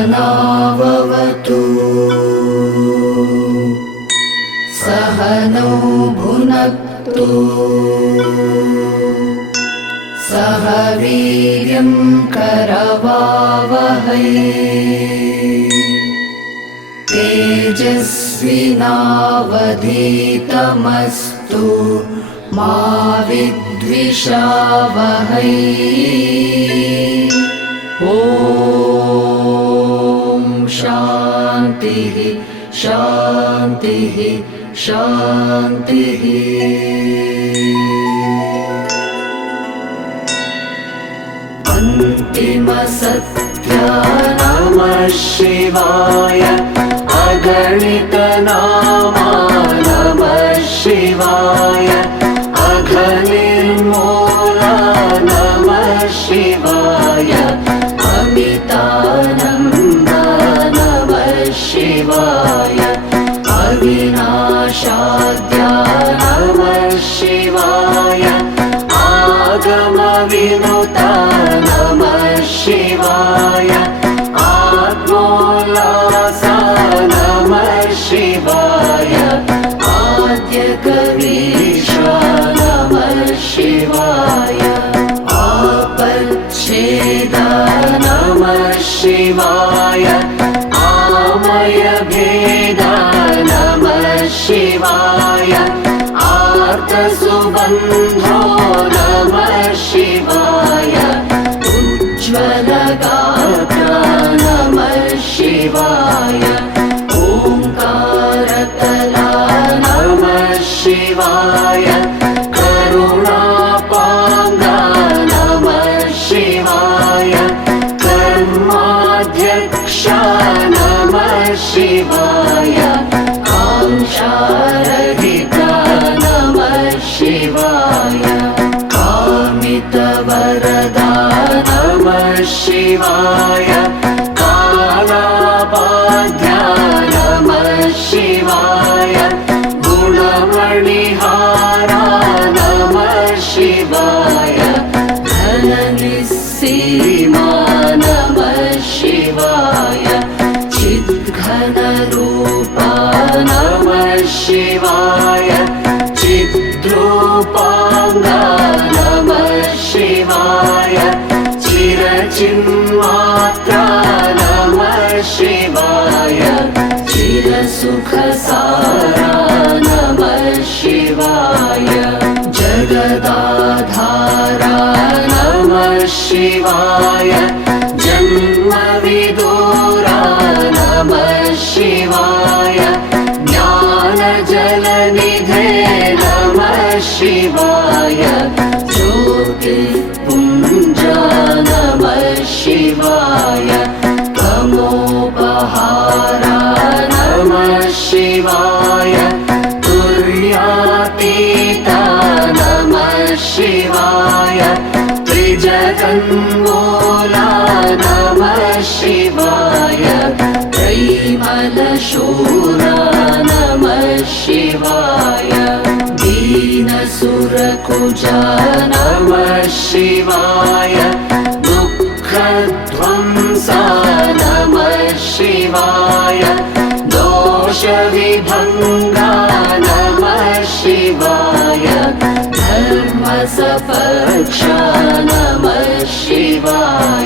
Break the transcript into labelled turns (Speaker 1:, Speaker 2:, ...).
Speaker 1: सहनावतु सह भुनक्तु सह वीर्यं करवावहै। तेजस्विनावधीतमस्तु मा विद्विषावहै। ओ शान्तिः शान्तिः अन्तिमसत्या नमः शिवाय अगणितनामा नमः शिवाय शिवाय अविनाशाद्या नमः शिवाय आगमविनुता नमः शिवाय आत्मोल्लासा नमः शिवाय आर्तसुबन्धो नमः शिवाय उज्ज्वलगात्रा नमः शिवाय नमः शिवाय शिवाय कालाबाध्या नमः शिवाय गुणमणिहारा नमः शिवाय। धननिस्सीमा नमः शिवाय। चिद्घनरूपा नमः शिवाय। चिद्रूपाङ्गा जगदाधारा नमः शिवाय जन्मविदूरा त्रिजगन्मूला नमः शिवाय त्रैमलशूरा नमः शिवाय दीनसुरकुजा नमः शिवाय दुःखध्वंसा नमः शिवाय दोषविभङ्गा धर्मसपक्षा नमः शिवाय